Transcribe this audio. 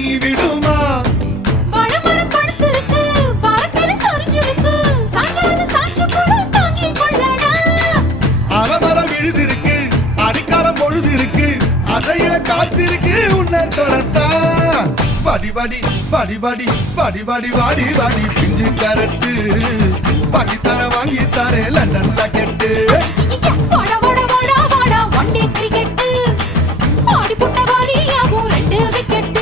தண்ணி விடுமா வடமரம் படுத்திருக்கு பாரத்தில் சொரிஞ்சிருக்கு சாஞ்சாலும் சாஞ்சு போடு தாங்கி கொள்ளடா அலமரம் விழுதிருக்கு அடிக்காலம் பொழுது இருக்கு அதைய காத்திருக்கு உன்னை தொடத்தா படி படி படி படி படி படி வாடி வாடி பிஞ்சு கரட்டு படி தர வாங்கி தரே லண்டன்ல கெட்டு வாடா வாடா வாடா வாடா ஒன் டே கிரிக்கெட் ஆடி புட்ட காலியாகும் 2 விக்கெட்